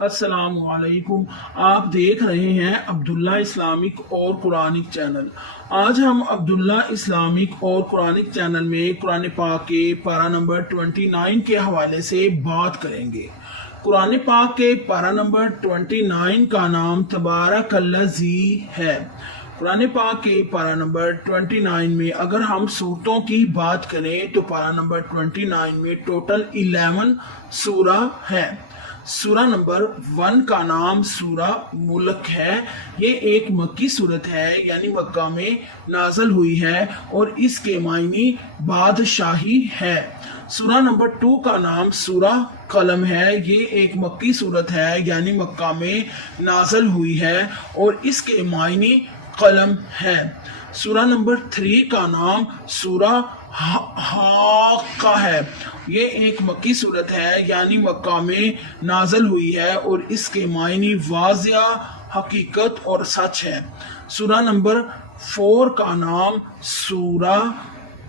السلام علیکم۔ آپ دیکھ رہے ہیں عبداللہ اسلامک اور قرآنک چینل۔ آج ہم عبداللہ اسلامک اور قرآنک چینل میں قرآن پاک کے پارہ نمبر 29 کے حوالے سے بات کریں گے۔ قرآن پاک کے پارہ نمبر 29 کا نام تبارک الذی ہے۔ قرآن پاک کے پارہ نمبر 29 میں اگر ہم سورتوں کی بات کریں تو پارہ نمبر 29 میں ٹوٹل 11 سورہ ہے۔ سورہ نمبر 1 کا نام سورہ ملک ہے۔ یہ ایک مکی صورت ہے، یعنی مکہ میں نازل ہوئی ہے اور اس کے معنی بادشاہی ہے۔ سورہ نمبر 2 کا نام سورہ قلم ہے۔ یہ ایک مکی صورت ہے، یعنی مکہ میں نازل ہوئی ہے اور اس کے معنی قلم ہے۔ سورہ نمبر 3 کا نام سورہ حاقہ ہے۔ یہ ایک مکی صورت ہے، یعنی مکہ میں نازل ہوئی ہے اور اس کے معنی واضح، حقیقت اور سچ ہے۔ سورہ نمبر 4 کا نام سورہ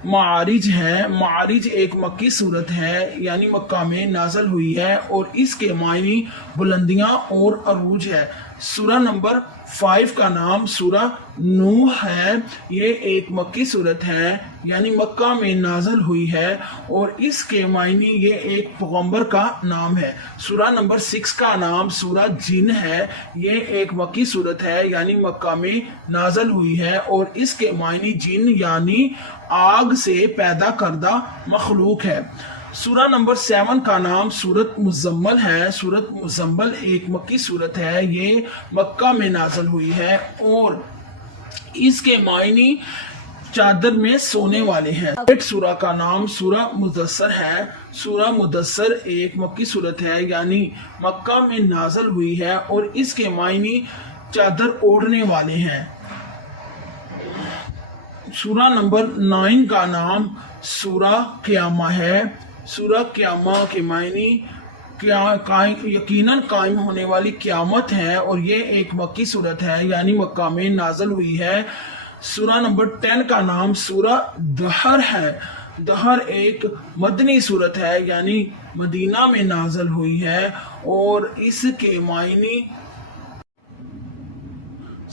معارج ہے۔ معارج ایک مکی صورت ہے، یعنی مکہ میں نازل ہوئی ہے اور اس کے معنی بلندیاں اور عروج ہے۔ سورہ نمبر 5 کا نام سورہ نوح ہے۔ یہ ایک مکی صورت ہے، یعنی مکہ میں نازل ہوئی ہے اور اس کے معنی یہ ایک پیغمبر کا نام ہے۔ سورہ نمبر 6 کا نام سورہ جن ہے۔ یہ ایک مکی صورت ہے، یعنی مکہ میں نازل ہوئی ہے اور اس کے معنی جن یعنی آگ سے پیدا کردہ مخلوق ہے۔ سورہ نمبر 7 کا نام سورۃ مزمل ہے۔ سورۃ مزمل ایک مکی صورت ہے، یہ مکہ میں نازل ہوئی ہے اور اس کے معنی چادر میں سونے والے ہیں۔ سورہ کا نام سورہ مدثر ہے۔ سورہ مدثر ایک مکی صورت ہے، یعنی مکہ میں نازل ہوئی ہے اور اس کے معنی چادر اوڑھنے والے ہیں۔ سورہ نمبر 9 کا نام سورہ قیامہ ہے۔ سورہ قیامہ کے معنی یقیناً قائم ہونے والی قیامت ہے اور یہ ایک مکی صورت ہے، یعنی مکہ میں نازل ہوئی ہے۔ سورہ نمبر 10 کا نام سورہ دہر ہے۔ دہر ایک مدنی صورت ہے، یعنی مدینہ میں نازل ہوئی ہے اور اس کے معنی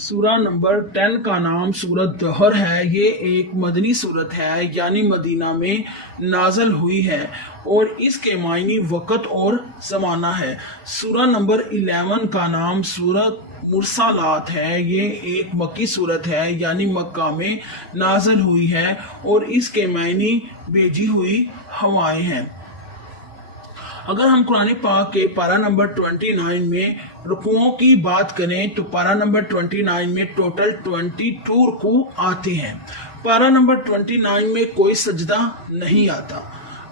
سورہ نمبر 10 کا نام سورہ دہر ہے۔ یہ ایک مدنی صورت ہے، یعنی مدینہ میں نازل ہوئی ہے اور اس کے معنی وقت اور زمانہ ہے۔ سورہ نمبر 11 کا نام سورہ مرسلات ہے۔ یہ ایک مکی صورت ہے، یعنی مکہ میں نازل ہوئی ہے اور اس کے معنی بھیجی ہوئی ہوائیں ہیں۔ اگر ہم قرآن پاک کے پارہ نمبر 29 میں رکوعوں کی بات کریں تو پارہ نمبر 29 میں ٹوٹل 22 رکوع آتے ہیں۔ پارہ نمبر 29 میں کوئی سجدہ نہیں آتا۔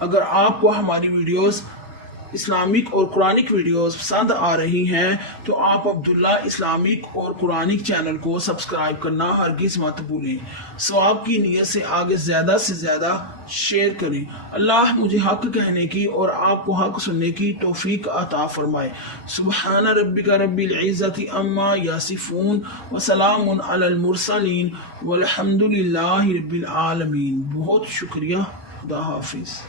اگر آپ کو ہماری ویڈیوز اسلامک اور قرآنک ویڈیوز پسند آ رہی ہیں تو آپ عبداللہ اسلامک اور قرآنک چینل کو سبسکرائب کرنا ہرگز مت بھولیں۔ ثواب کی نیت سے آگے زیادہ سے زیادہ شیئر کریں۔ اللہ مجھے حق کہنے کی اور آپ کو حق سننے کی توفیق عطا فرمائے۔ سبحان ربک رب العزت عما یصفون وسلام علی المرسلین والحمد للہ رب العالمین۔ بہت شکریہ۔ خدا حافظ۔